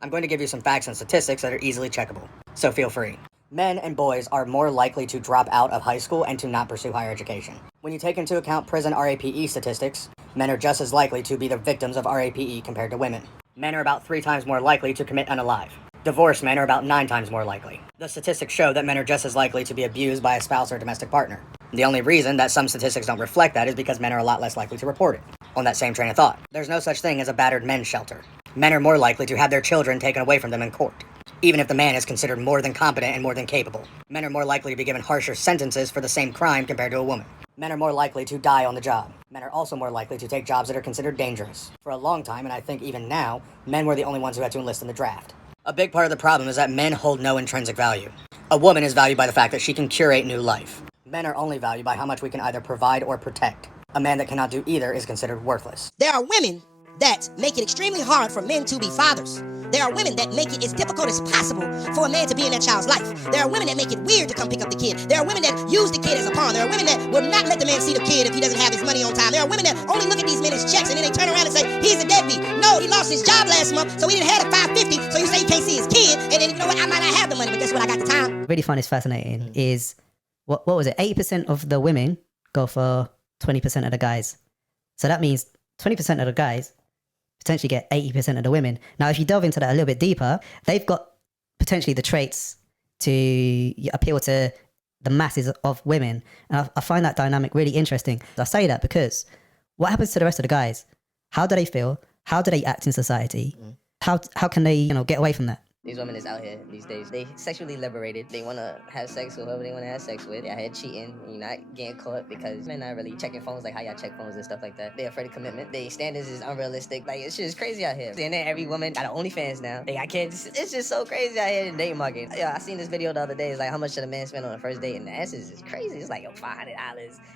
I'm going to give you some facts and statistics that are easily checkable, so feel free. Men and boys are more likely to drop out of high school and to not pursue higher education. When you take into account prison RAPE statistics, men are just as likely to be the victims of RAPE compared to women. Men are about 3 times more likely to commit unalive. Divorced men are about 9 times more likely. The statistics show that men are just as likely to be abused by a spouse or domestic partner. The only reason that some statistics don't reflect that is because men are a lot less likely to report it. On that same train of thought, there's no such thing as a battered men's shelter. Men are more likely to have their children taken away from them in court, even if the man is considered more than competent and more than capable. Men are more likely to be given harsher sentences for the same crime compared to a woman. Men are more likely to die on the job. Men are also more likely to take jobs that are considered dangerous. For a long time, and I think even now, men were the only ones who had to enlist in the draft. A big part of the problem is that men hold no intrinsic value. A woman is valued by the fact that she can curate new life. Men are only valued by how much we can either provide or protect. A man that cannot do either is considered worthless. There are women that make it extremely hard for men to be fathers. There are women that make it as difficult as possible for a man to be in that child's life. There are women that make it weird to come pick up the kid. There are women that use the kid as a pawn. There are women that will not let the man see the kid if he doesn't have his money on time. There are women that only look at these men as checks and then they turn around and say, he's a deadbeat. No, he lost his job last month, so he didn't have a 550, so you say he can't see his kid, and then you know what, I might not have the money, but guess what, I got the time. Really find this fascinating is, what was it, 80% of the women go for 20% of the guys. So that means 20% of the guys potentially get 80% of the women. Now, if you delve into that a little bit deeper, they've got potentially the traits to appeal to the masses of women. And I find that dynamic really interesting. I say that because what happens to the rest of the guys? How do they feel? How do they act in society? How can they, get away from that? These women is out here these days. They sexually liberated. They want to have sex with whoever they want to have sex with. They're out here cheating. You're not getting caught because men not really checking phones like how y'all check phones and stuff like that. They're afraid of commitment. Their standards is unrealistic. Like, it's just crazy out here. And then every woman got an OnlyFans now. They got kids. It's just so crazy out here in the dating market. Yeah, I seen this video the other day. It's like, how much should a man spend on a first date? And the answer is crazy. It's like, $500,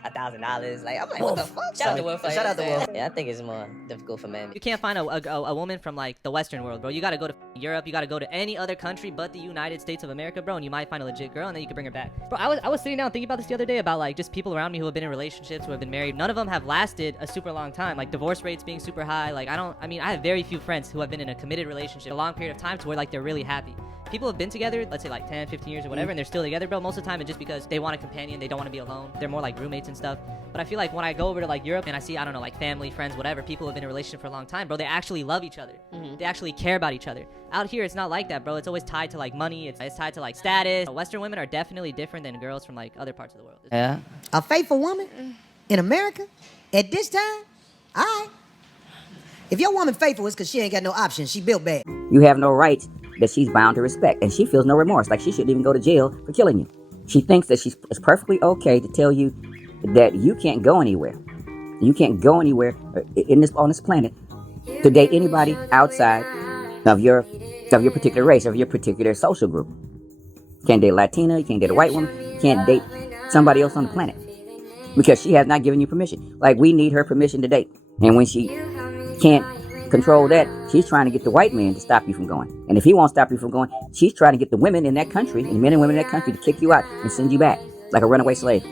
$1,000. Like, I'm like, what the fuck? Shout out to Wolf. Shout out to Wolf. Yeah, I think it's more difficult for men. You can't find a woman from like the Western world, bro. You gotta go to Europe. You gotta go to any other country but the United States of America, bro, and you might find a legit girl, and then you can bring her back. Bro, I was sitting down thinking about this the other day about like just people around me who have been in relationships, who have been married. None of them have lasted a super long time. Like divorce rates being super high. Like I have very few friends who have been in a committed relationship a long period of time to where like they're really happy. People have been together, let's say like 10, 15 years or whatever, and they're still together, bro. Most of the time it's just because they want a companion, they don't want to be alone. They're more like roommates and stuff. But I feel like when I go over to like Europe and I see, I don't know, like family, friends, whatever, people have been in a relationship for a long time, bro, they actually love each other. They actually care about each other. Out here, it's not like that, bro. It's always tied to like money. It's tied to like status. Western women are definitely different than girls from like other parts of the world. Yeah. A faithful woman in America at this time? All right. If your woman faithful, it's because she ain't got no options. She built bad. You have no rights that she's bound to respect, and she feels no remorse, like she shouldn't even go to jail for killing you. She thinks that it's perfectly okay to tell you that you can't go anywhere. You can't go anywhere on this planet to date anybody outside of your particular race, of your particular social group. You can't date a Latina, you can't date a white woman, you can't date somebody else on the planet because she has not given you permission. Like, we need her permission to date, and when she can't control that, she's trying to get the white man to stop you from going. And if he won't stop you from going, she's trying to get the women in that country, and men and women in that country, to kick you out and send you back like a runaway slave,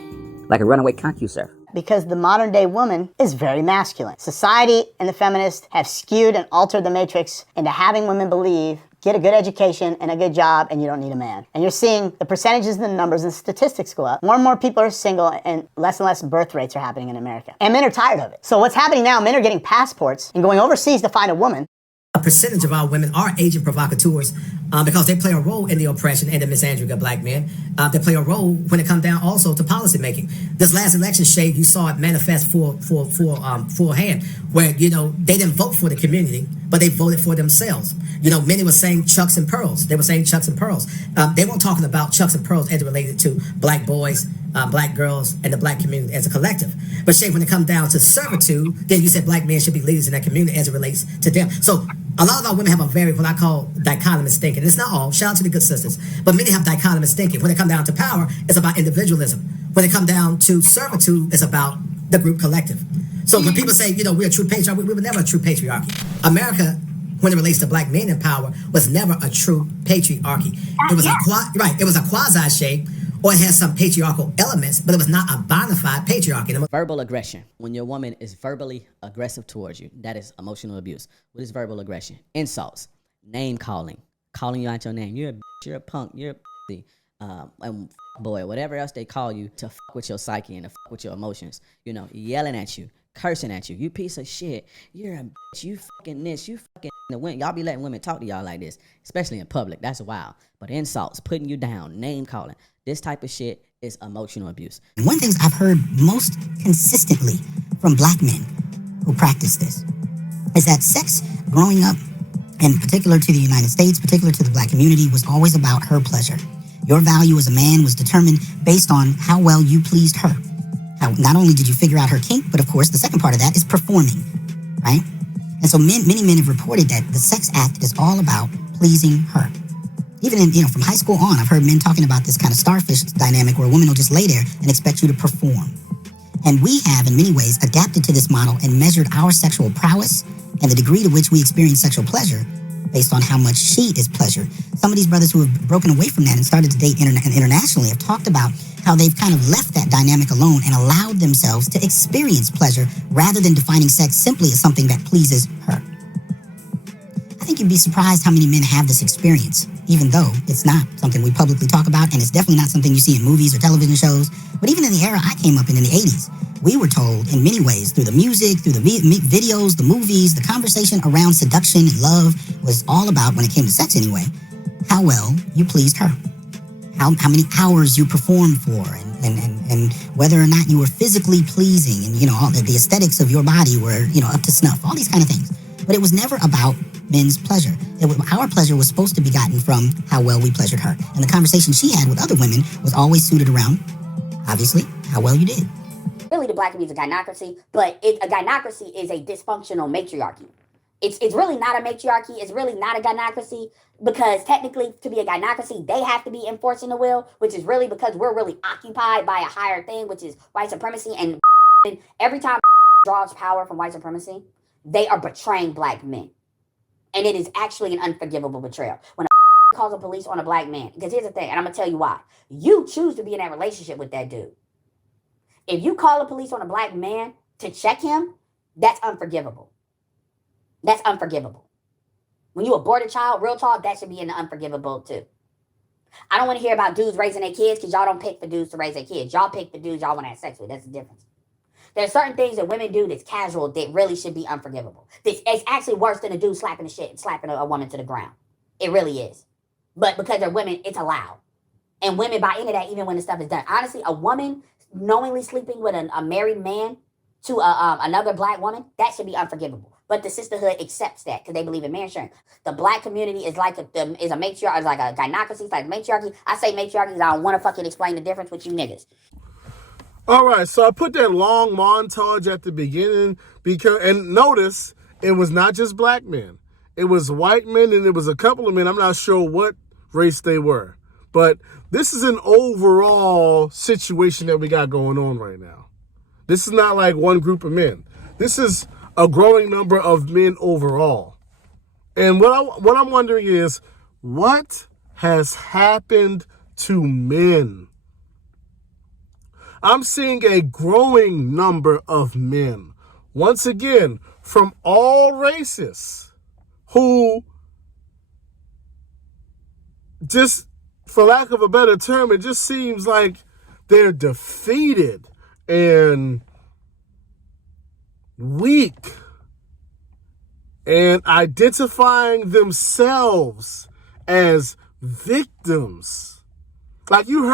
like a runaway concuserve. Because the modern day woman is very masculine. Society and the feminists have skewed and altered the matrix into having women believe, get a good education and a good job and you don't need a man. And you're seeing the percentages and the numbers and statistics go up. More and more people are single and less birth rates are happening in America. And men are tired of it. So what's happening now, men are getting passports and going overseas to find a woman. A percentage of our women are agent provocateurs because they play a role in the oppression and the misandry of black men. They play a role when it comes down also to policy making. This last election, Shay, you saw it manifest full hand, where they didn't vote for the community, but they voted for themselves. Many were saying chucks and pearls. They were saying chucks and pearls. They weren't talking about chucks and pearls as related to black boys, black girls, and the black community as a collective. But Shay, when it comes down to servitude, then you said black men should be leaders in that community as it relates to them. So a lot of our women have a very, what I call, dichotomous thinking. It's not all. Shout out to the good sisters. But many have dichotomous thinking. When it comes down to power, it's about individualism. When it comes down to servitude, it's about the group collective. So when people say, we're a true patriarchy, we were never a true patriarchy. America, when it relates to black men in power, was never a true patriarchy. It was it was a quasi shape, or it has some patriarchal elements, but it was not a bona fide patriarchy. Verbal aggression. When your woman is verbally aggressive towards you, that is emotional abuse. What is verbal aggression? Insults, name calling you out your name. You're a bitch, you're a punk, you're a pussy, boy, whatever else they call you to fuck with your psyche and to fuck with your emotions. You know, yelling at you, cursing at you. You piece of shit. You're a bitch. You fucking this. You fucking the women. Y'all be letting women talk to y'all like this, especially in public. That's wild. But insults, putting you down, name calling, this type of shit is emotional abuse. And one of the things I've heard most consistently from black men who practice this is that sex growing up, in particular to the United States, particular to the black community, was always about her pleasure. Your value as a man was determined based on how well you pleased her. How not only did you figure out her kink, but of course the second part of that is performing, right? And so many men have reported that the sex act is all about pleasing her. Even in, from high school on, I've heard men talking about this kind of starfish dynamic where a woman will just lay there and expect you to perform. And we have, in many ways, adapted to this model and measured our sexual prowess and the degree to which we experience sexual pleasure based on how much she is pleasured. Some of these brothers who have broken away from that and started to date internationally have talked about how they've kind of left that dynamic alone and allowed themselves to experience pleasure rather than defining sex simply as something that pleases her. I think you'd be surprised how many men have this experience, even though it's not something we publicly talk about, and it's definitely not something you see in movies or television shows. But even in the era I came up in the 80s, we were told in many ways, through the music, through the videos, the movies, the conversation around seduction and love was all about, when it came to sex anyway, how well you pleased her, how many hours you performed for, and whether or not you were physically pleasing, and all the aesthetics of your body were up to snuff, all these kind of things. But it was never about men's pleasure. Our pleasure was supposed to be gotten from how well we pleasured her. And the conversation she had with other women was always suited around, obviously, how well you did. Really, the black community is a gynocracy, but a gynocracy is a dysfunctional matriarchy. It's really not a matriarchy. It's really not a gynocracy, because technically, to be a gynocracy, they have to be enforcing the will, which is really because we're really occupied by a higher thing, which is white supremacy. And every time draws power from white supremacy, they are betraying black men. And it is actually an unforgivable betrayal. When a calls the police on a black man, because here's the thing, and I'm going to tell you why. You choose to be in that relationship with that dude. If you call the police on a black man to check him, that's unforgivable. That's unforgivable. When you abort a child, real talk, that should be in the unforgivable too. I don't want to hear about dudes raising their kids, because y'all don't pick for dudes to raise their kids. Y'all pick the dudes y'all want to have sex with. That's the difference. There are certain things that women do that's casual that really should be unforgivable. It's actually worse than a dude slapping a woman to the ground. It really is. But because they're women, it's allowed. And women buy into that even when the stuff is done. Honestly, a woman knowingly sleeping with a married man to another black woman, that should be unforgivable. But the sisterhood accepts that because they believe in man sharing. The black community is like a matriarchy, is like a gynocracy, it's like matriarchy. I say matriarchy because I don't want to fucking explain the difference with you niggas. All right, so I put that long montage at the beginning and notice it was not just black men. It was white men, and it was a couple of men. I'm not sure what race they were. But this is an overall situation that we got going on right now. This is not like one group of men. This is a growing number of men overall. And what I'm wondering is, what has happened to men? I'm seeing a growing number of men, once again, from all races, who just, for lack of a better term, it just seems like they're defeated and weak and identifying themselves as victims. Like you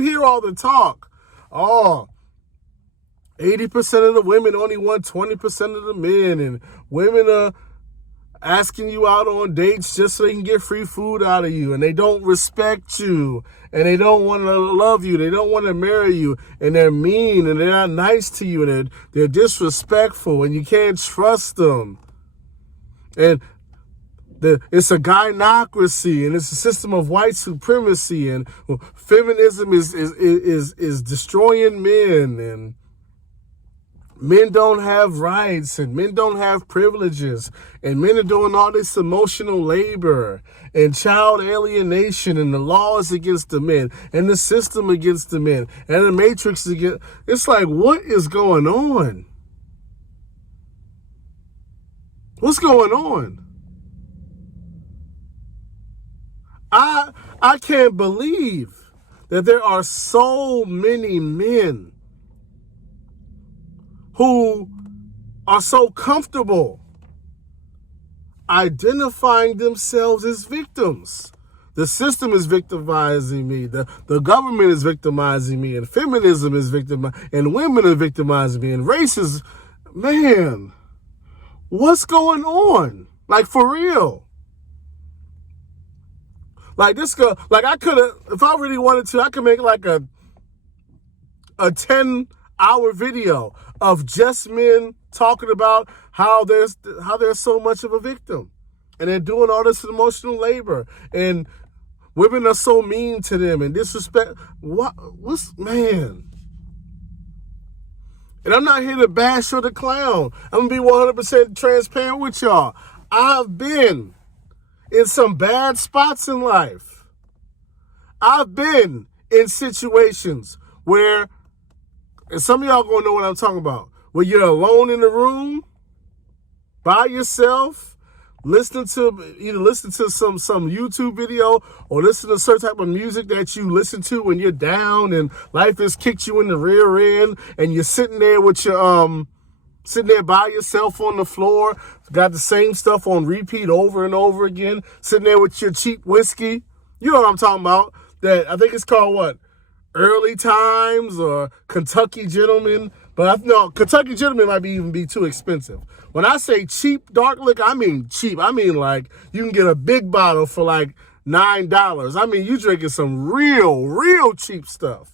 hear all the talk. Oh, 80% of the women only want 20% of the men, and women are asking you out on dates just so they can get free food out of you, and they don't respect you, and they don't want to love you, they don't want to marry you, and they're mean, and they're not nice to you, and they're disrespectful, and you can't trust them. And it's a gynocracy, and it's a system of white supremacy, and feminism is destroying men, and men don't have rights, and men don't have privileges, and men are doing all this emotional labor and child alienation, and the laws against the men, and the system against the men, and the matrix against. It's like, what is going on? What's going on? I can't believe that there are so many men who are so comfortable identifying themselves as victims. The system is victimizing me. The government is victimizing me. And feminism is victimizing, and women are victimizing me. And race is, man, what's going on? Like, for real. Like, this girl, like, I could have, if I really wanted to, I could make like a 10-hour video of just men talking about how there's so much of a victim, and they're doing all this emotional labor, and women are so mean to them and disrespect. What's, man? And I'm not here to bash or to clown. I'm gonna be 100% transparent with y'all. I've been in some bad spots in life. I've been in situations where, and some of y'all gonna know what I'm talking about, where you're alone in the room, by yourself, listening to some YouTube video, or listen to a certain type of music that you listen to when you're down and life has kicked you in the rear end, and you're sitting there with your sitting there by yourself on the floor, got the same stuff on repeat over and over again, sitting there with your cheap whiskey. You know what I'm talking about? That I think it's called what? Early Times or Kentucky Gentleman. But no, Kentucky Gentleman might even be too expensive. When I say cheap dark liquor, I mean cheap. I mean like you can get a big bottle for like $9. I mean you drinking some real cheap stuff.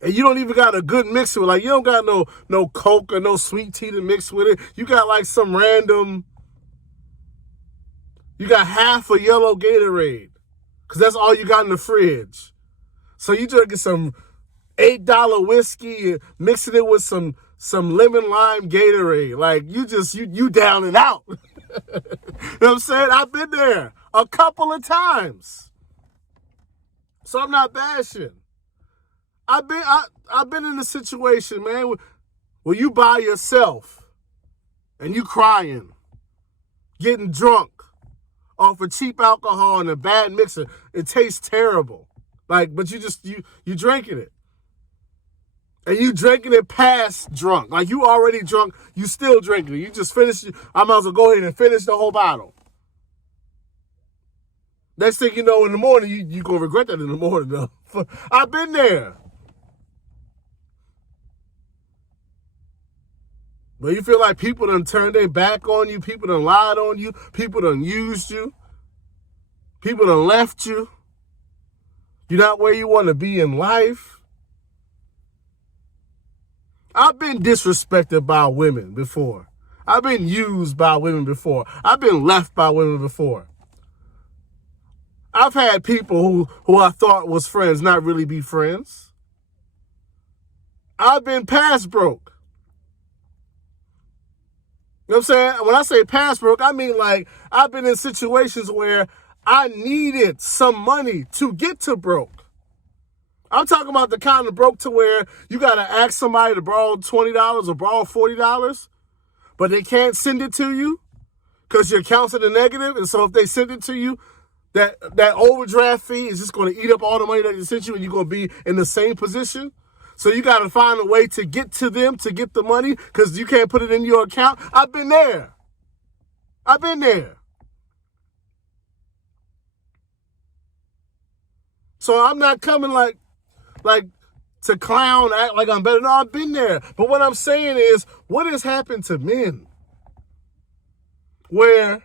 And you don't even got a good mixer. Like you don't got no Coke or no sweet tea to mix with it. You got like some random, you got half a yellow Gatorade. Because that's all you got in the fridge. So you drinking some $8 whiskey and mixing it with some lemon lime Gatorade. Like you down and out. You know what I'm saying? I've been there a couple of times. So I'm not bashing. I've been in a situation, man, where you by yourself and you crying, getting drunk off of cheap alcohol and a bad mixer. It tastes terrible. Like, but you drinking it. And you drinking it past drunk. Like you already drunk, you still drinking it. You just finished, I might as well go ahead and finish the whole bottle. Next thing you know in the morning, you gonna regret that in the morning though. I've been there. But you feel like people done turned their back on you, people done lied on you, people done used you, people done left you. You're not where you want to be in life. I've been disrespected by women before. I've been used by women before. I've been left by women before. I've had people who I thought was friends not really be friends. I've been past broke. You know what I'm saying? When I say past broke, I mean like I've been in situations where I needed some money to get to broke. I'm talking about the kind of broke to where you got to ask somebody to borrow $20 or borrow $40, but they can't send it to you because your account's in the negative. And so if they send it to you, that overdraft fee is just going to eat up all the money that they sent you, and you're going to be in the same position. So you got to find a way to get to them to get the money because you can't put it in your account. I've been there. So I'm not coming like to clown, act like I'm better. No, I've been there. But what I'm saying is, what has happened to men where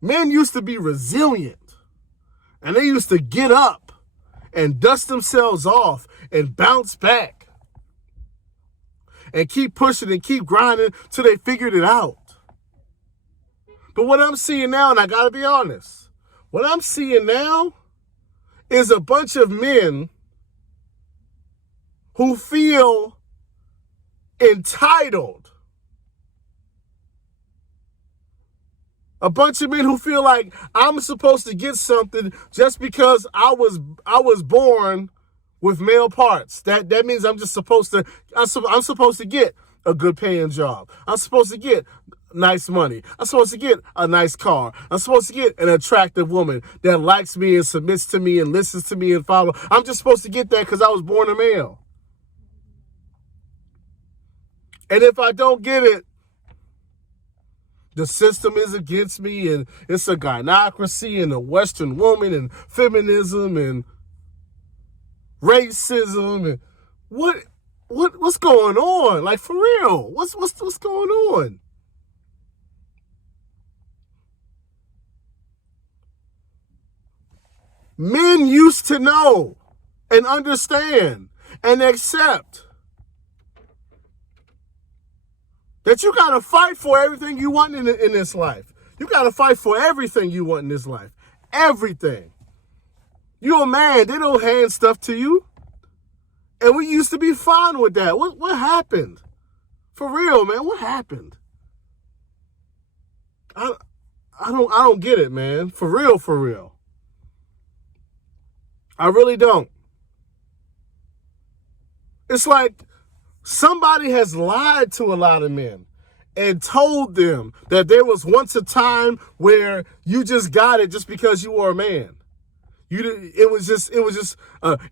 men used to be resilient and they used to get up and dust themselves off and bounce back and keep pushing and keep grinding till they figured it out. But what I'm seeing now, and I gotta be honest, what I'm seeing now is a bunch of men who feel entitled. A bunch of men who feel like I'm supposed to get something just because I was born with male parts. That means I'm just supposed to, I'm supposed to get a good paying job. I'm supposed to get nice money. I'm supposed to get a nice car. I'm supposed to get an attractive woman that likes me and submits to me and listens to me and follows. I'm just supposed to get that because I was born a male. And if I don't get it, the system is against me, and it's a gynocracy and a Western woman and feminism and racism and what's going on? Like, for real, what's going on? Men used to know and understand and accept that you got to fight for everything you want in this life. You got to fight for everything you want in this life. Everything. You're a man. They don't hand stuff to you. And we used to be fine with that. What happened? For real, man. What happened? I don't get it, man. For real, for real. I really don't. It's like somebody has lied to a lot of men and told them that there was once a time where you just got it just because you were a man. It was just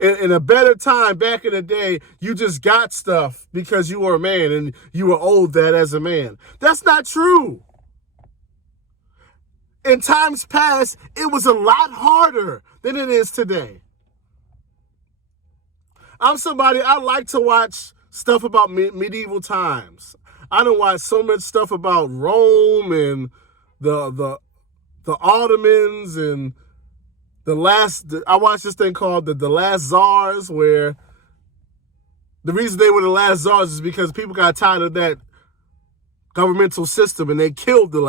in a better time back in the day, you just got stuff because you were a man and you were owed that as a man. That's not true. In times past, it was a lot harder than it is today. I'm somebody, I like to watch stuff about medieval times. I done watched so much stuff about Rome and the Ottomans and I watched this thing called the Last Tsars, where the reason they were the last czars is because people got tired of that governmental system and they killed the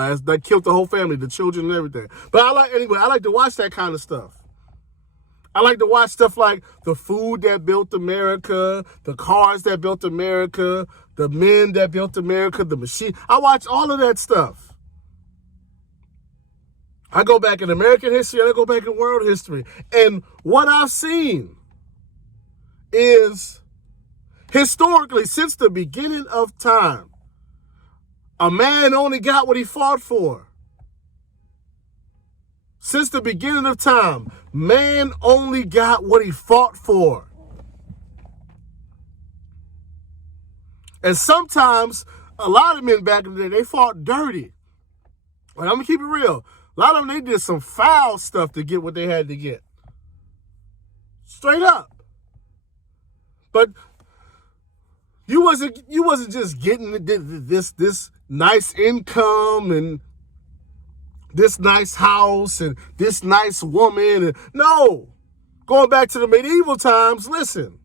whole family, the children and everything. But I like to watch that kind of stuff. I like to watch stuff like the food that built America, the cars that built America, the men that built America, the machine. I watch all of that stuff. I go back in American history and I go back in world history. And what I've seen is, historically, since the beginning of time, a man only got what he fought for. Since the beginning of time, man only got what he fought for. And sometimes, a lot of men back in the day, they fought dirty. But I'm going to keep it real. A lot of them, they did some foul stuff to get what they had to get. Straight up. But you wasn't just getting this nice income and this nice house and this nice woman. And no. Going back to the medieval times, listen.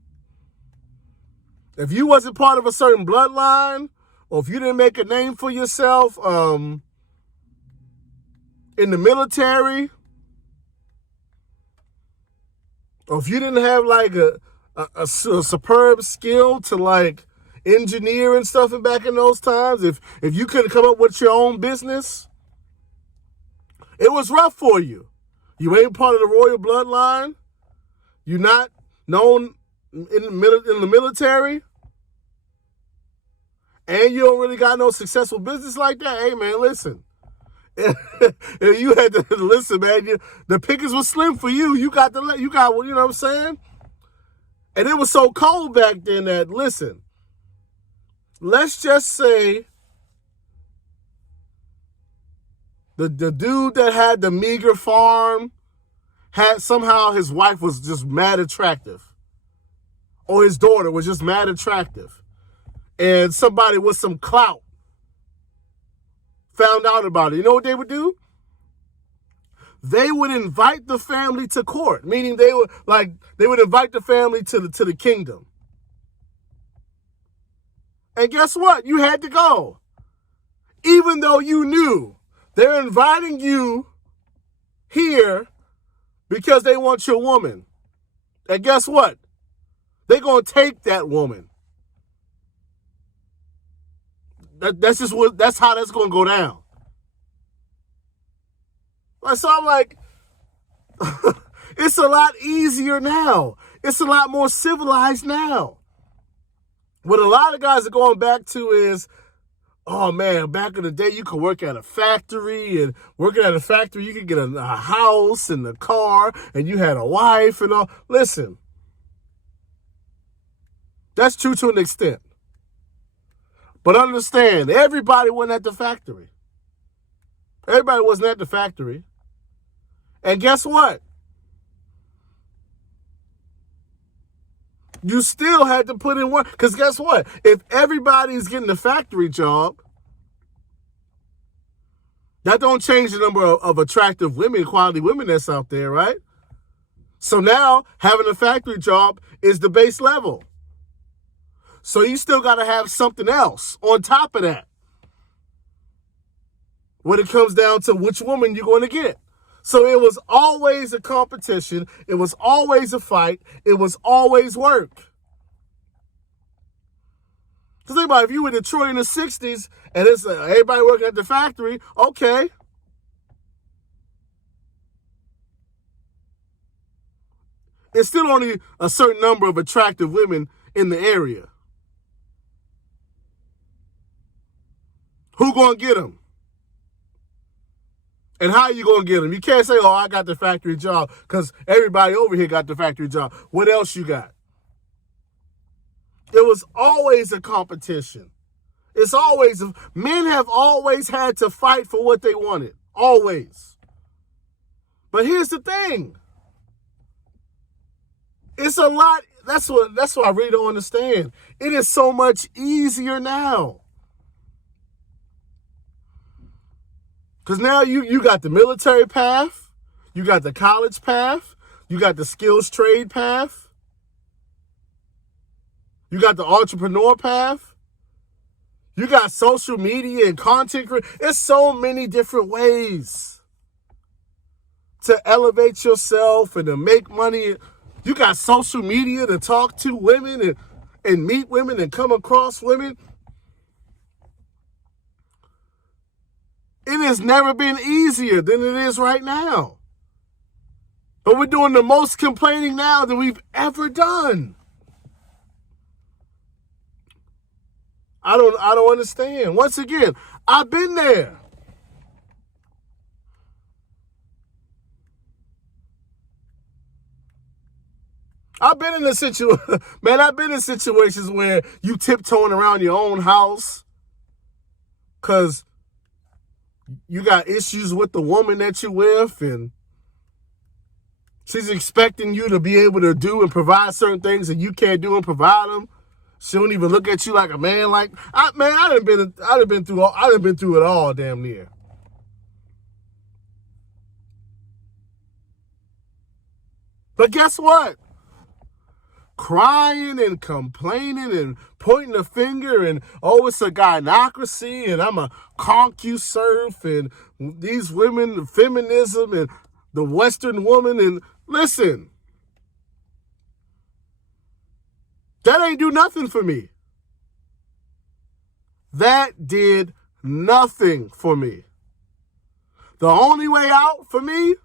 If you wasn't part of a certain bloodline, or if you didn't make a name for yourself, in the military, or if you didn't have like a superb skill to like engineer and stuff back in those times, if you couldn't come up with your own business, it was rough for you. You ain't part of the royal bloodline. You're not known in the military, and you don't really got no successful business like that. Hey man, listen. You had to listen, man. The pickings was slim for you. You got, you know what I'm saying? And it was so cold back then that, listen, let's just say the dude that had the meager farm had somehow his wife was just mad attractive, or his daughter was just mad attractive, and somebody with some clout found out about it. You know what they would do? They would invite the family to court, meaning they would invite the family to the kingdom. And guess what? You had to go. Even though you knew they're inviting you here because they want your woman. And guess what? They're going to take that woman. That's how that's going to go down. So I'm like, it's a lot easier now. It's a lot more civilized now. What a lot of guys are going back to is, oh man, back in the day, you could work at a factory, and working at a factory, you could get a house and a car, and you had a wife and all. Listen, that's true to an extent. But understand, everybody wasn't at the factory. Everybody wasn't at the factory. And guess what? You still had to put in work. Because guess what? If everybody's getting a factory job, that don't change the number of attractive women, quality women that's out there, right? So now having a factory job is the base level. So you still got to have something else on top of that when it comes down to which woman you're going to get. So it was always a competition. It was always a fight. It was always work. So think about it, if you were in Detroit in the 60s and it's everybody working at the factory, okay. It's still only a certain number of attractive women in the area. Who gonna get them? And how you gonna get them? You can't say, oh, I got the factory job, because everybody over here got the factory job. What else you got? It was always a competition. It's always, men have always had to fight for what they wanted. Always. But here's the thing. It's a lot, that's what I really don't understand. It is so much easier now. Because now you got the military path, you got the college path, you got the skills trade path, you got the entrepreneur path, you got social media and content creation. There's so many different ways to elevate yourself and to make money. You got social media to talk to women and meet women and come across women. It has never been easier than it is right now. But we're doing the most complaining now than we've ever done. I don't understand. Once again, I've been there. I've been in I've been in situations where you tiptoeing around your own house because you got issues with the woman that you're with, and she's expecting you to be able to do and provide certain things that you can't do and provide them. She don't even look at you like a man. I done been through it all, damn near. But guess what? Crying and complaining and pointing the finger and, oh, it's a gynocracy and I'm a concuserf and these women, feminism and the Western woman. And listen, that ain't do nothing for me. That did nothing for me. The only way out for me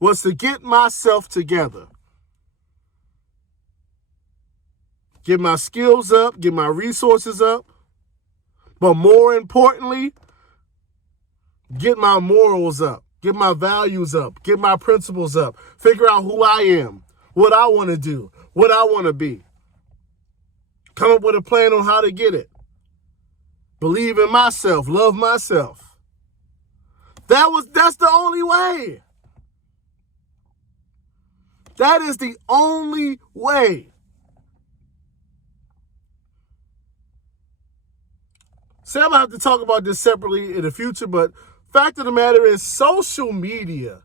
was to get myself together. Get my skills up, get my resources up, but more importantly, get my morals up, get my values up, get my principles up, figure out who I am, what I want to do, what I want to be. Come up with a plan on how to get it. Believe in myself, love myself. That's the only way. That is the only way. See, I'm going to have to talk about this separately in the future, but fact of the matter is social media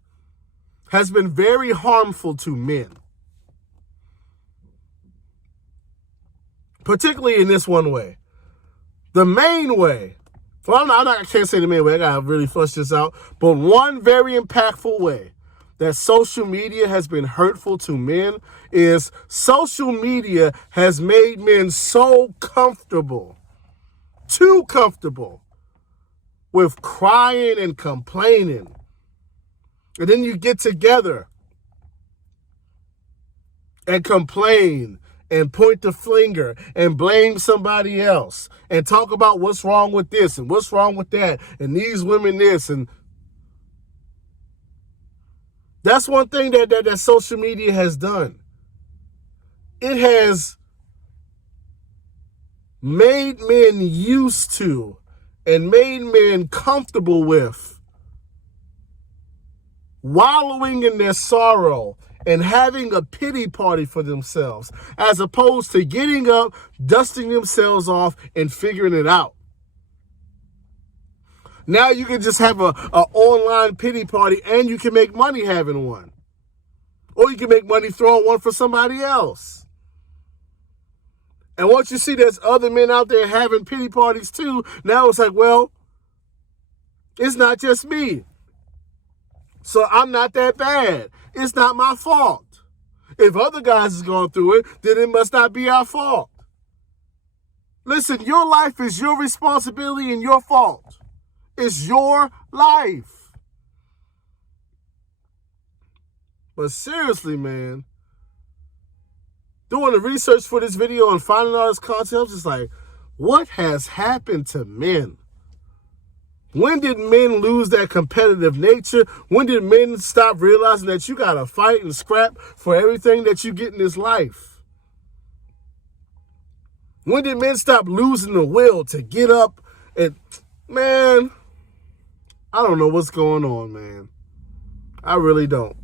has been very harmful to men. Particularly in this one way. The main way, well, I can't say the main way, I got to really flush this out, but one very impactful way that social media has been hurtful to men is social media has made men so comfortable, too comfortable with crying and complaining. And then you get together and complain and point the finger and blame somebody else and talk about what's wrong with this and what's wrong with that and these women this. And that's one thing that social media has done. It has made men used to and made men comfortable with wallowing in their sorrow and having a pity party for themselves, as opposed to getting up, dusting themselves off, and figuring it out. Now you can just have a online pity party, and you can make money having one. Or you can make money throwing one for somebody else. And once you see there's other men out there having pity parties too, now it's like, well, it's not just me. So I'm not that bad. It's not my fault. If other guys is going through it, then it must not be our fault. Listen, your life is your responsibility and your fault. It's your life. But seriously, man, doing the research for this video and finding all this content, I'm just like, what has happened to men? When did men lose that competitive nature? When did men stop realizing that you got to fight and scrap for everything that you get in this life? When did men stop losing the will to get up and, man, I don't know what's going on, man. I really don't.